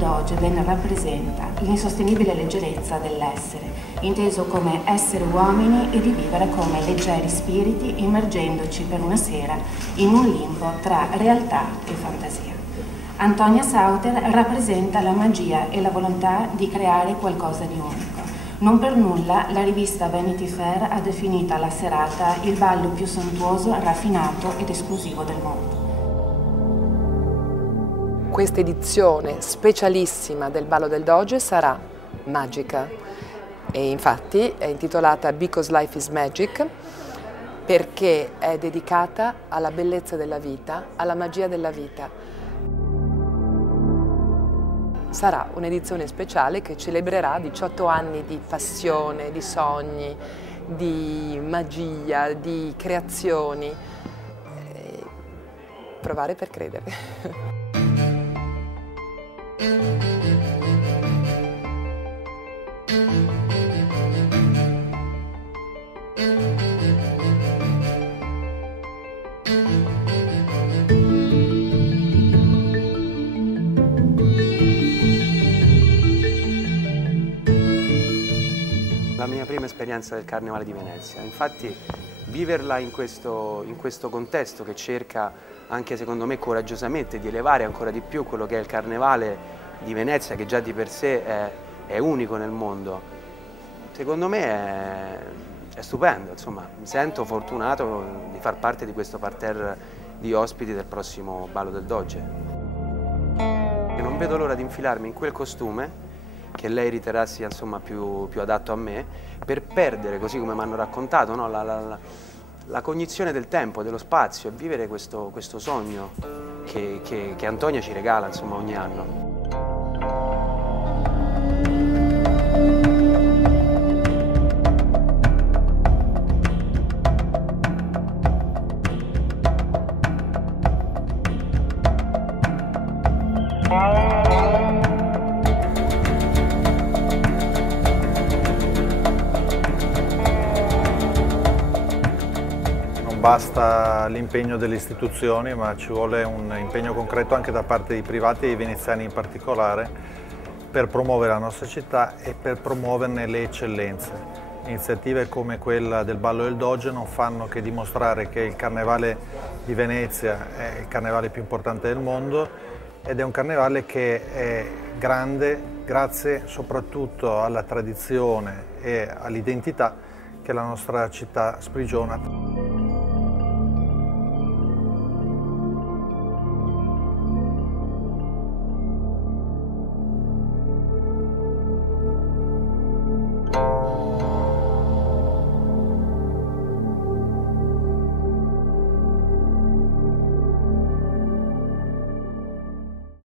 Doge ben rappresenta l'insostenibile leggerezza dell'essere, inteso come essere uomini e di vivere come leggeri spiriti immergendoci per una sera in un limbo tra realtà e fantasia. Antonia Sauter rappresenta la magia e la volontà di creare qualcosa di unico. Non per nulla la rivista Vanity Fair ha definita la serata il ballo più sontuoso, raffinato ed esclusivo del mondo. Questa edizione specialissima del Ballo del Doge sarà magica e infatti è intitolata Because Life is Magic perché è dedicata alla bellezza della vita, alla magia della vita. Sarà un'edizione speciale che celebrerà 18 anni di passione, di sogni, di magia, di creazioni. Provare per credere. La mia prima esperienza del Carnevale di Venezia, infatti viverla in questo contesto che cerca anche secondo me coraggiosamente di elevare ancora di più quello che è il Carnevale di Venezia, che già di per sé è unico nel mondo, secondo me è stupendo, insomma mi sento fortunato di far parte di questo parterre di ospiti del prossimo Ballo del Doge. E non vedo l'ora di infilarmi in quel costume che lei riterrà sia insomma più adatto a me, per perdere, così come mi hanno raccontato, no? la cognizione del tempo, dello spazio e vivere questo sogno che Antonia ci regala insomma ogni anno. Basta l'impegno delle istituzioni, ma ci vuole un impegno concreto anche da parte dei privati e dei veneziani in particolare per promuovere la nostra città e per promuoverne le eccellenze. Iniziative come quella del Ballo del Doge non fanno che dimostrare che il Carnevale di Venezia è il carnevale più importante del mondo ed è un carnevale che è grande grazie soprattutto alla tradizione e all'identità che la nostra città sprigiona.